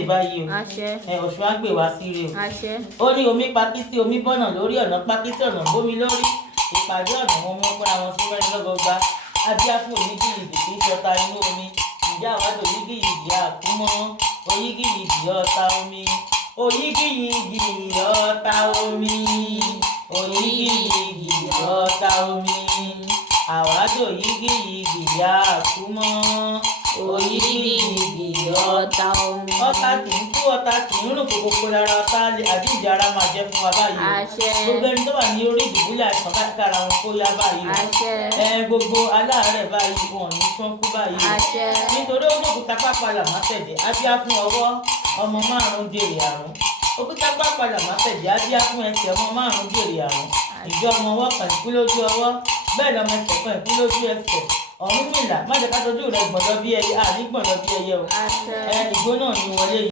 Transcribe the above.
báyìí àṣẹ o Ọ̀ṣun á gbé wá síre o. àṣẹ Ó ní omi pakítí omi bọ́nà lórí ọ̀nà pakítí ọ̀nà bómi lórí ìpàdé ọ̀nà wọn mọ́ fúnra wọn sí mẹ́rin lọ́gọ́gba abíáfún onígìyìdì kì í ṣọta inú omi ìjà àwádò onígìyìdì àkúmọ́ onígìyìdì ọ̀tá omi onígìyìdì ọ̀tá omi onígìyìdì ọ̀tá omi àwádò onígìyìdì àkúmọ́ onígìyìdì ọ̀tá omi. ọ̀tá kì í kú ọ̀tá kì í rùn kókó lára ọ̀tá àjíǹde ara máa jẹ́ fún wa báyìí àṣẹ gbogbo ẹni tó wà ní orí ìdìbúlẹ̀ àìsàn kára wọn kó yá báyìí àṣẹ gbogbo aláàárẹ̀ báyìí wọn ní ṣọ́nkú báyìí àṣẹ nítorí ó gbòkúta pápálà má tẹ̀dẹ̀ ábíá fún ọwọ́ ọmọ márùn-ún jèrè àrùn òkúta pápálà má tẹ̀dẹ̀ ábíá fún ẹsẹ̀ ọmọ márùn-ún jèrè àrùn ìjọ ọmọ ọwọ́ kan ìkú lójú ọwọ́ bẹ́ẹ̀ lọmọ ẹsẹ̀ kan ìkú lójú ẹsẹ̀ Ọ̀rúnmìlà má jẹ́ ká tọ́jú rẹ̀ gbọ̀dọ̀ bí ẹyẹ àní gbọ̀dọ̀ bí ẹyẹ o àṣẹ ìgbóná ni wọlé